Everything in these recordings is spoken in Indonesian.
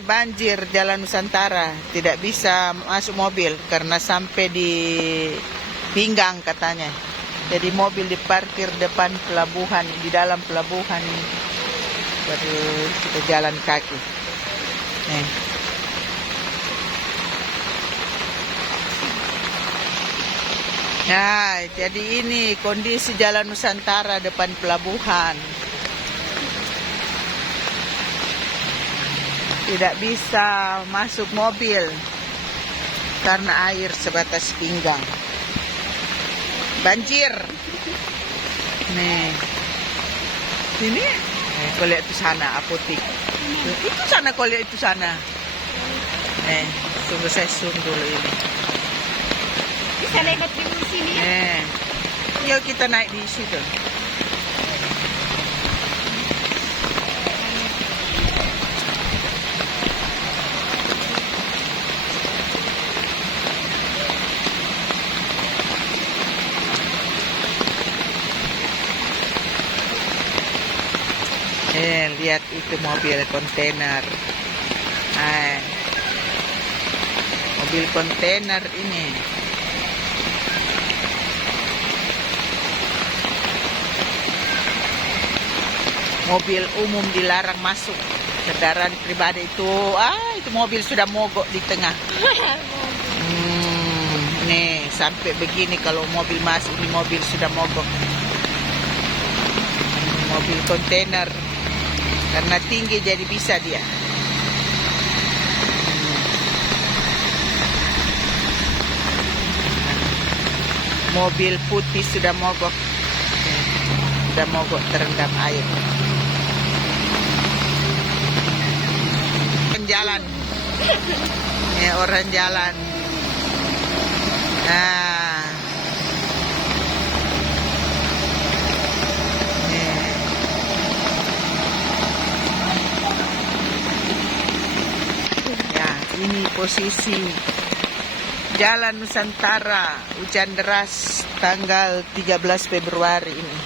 Banjir Jalan Nusantara, tidak bisa masuk mobil karena sampai di pinggang katanya. Jadi mobil diparkir depan pelabuhan, di dalam pelabuhan. Baru kita jalan kaki. Nah, jadi ini kondisi Jalan Nusantara depan pelabuhan. Tidak bisa masuk mobil karena air sebatas pinggang. Banjir. Nih. Ini kau lihat itu sana apotik. Itu sana kau lihat itu sana. Tunggu saya zoom dulu ini. Bisa lewat di sini. Yuk kita naik di situ. Lihat itu mobil kontainer. Mobil kontainer ini. Mobil umum dilarang masuk. Kendaraan pribadi itu, itu mobil sudah mogok di tengah. Nih, sampai begini kalau mobil masuk, ini mobil sudah mogok. Mobil kontainer. Karena tinggi jadi bisa dia. Mobil putih sudah mogok. Sudah mogok terendam air. Jalan. Orang jalan. Ini posisi Jalan Nusantara, hujan deras tanggal 13 Februari ini.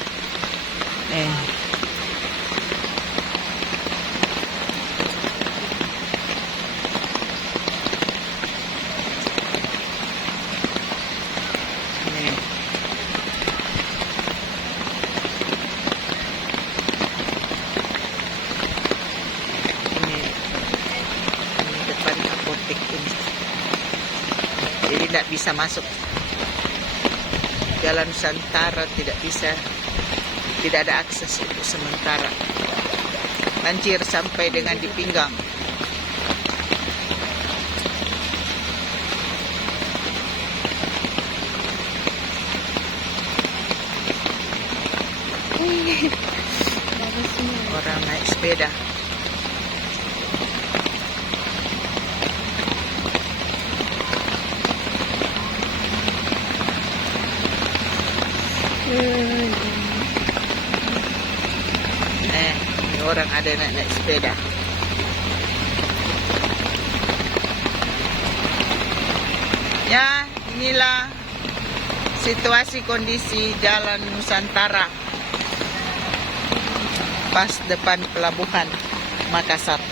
Jadi tidak bisa masuk Jalan Nusantara, tidak bisa, tidak ada akses untuk sementara. Banjir sampai dengan di pinggang. Orang naik sepeda. Ini orang ada naik sepeda. Ya, inilah situasi kondisi Jalan Nusantara pas depan pelabuhan Makassar.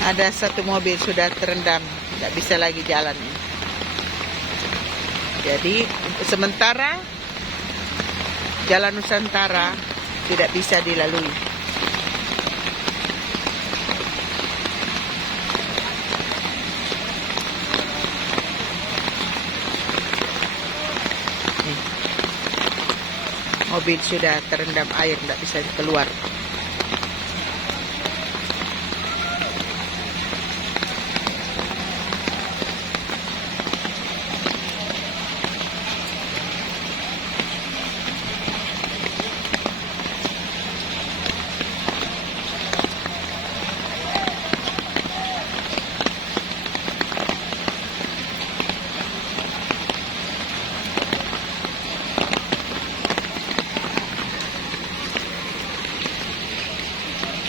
Ada satu mobil sudah terendam, tidak bisa lagi jalan. Jadi untuk sementara Jalan Nusantara tidak bisa dilalui. Mobil sudah terendam air, tidak bisa keluar.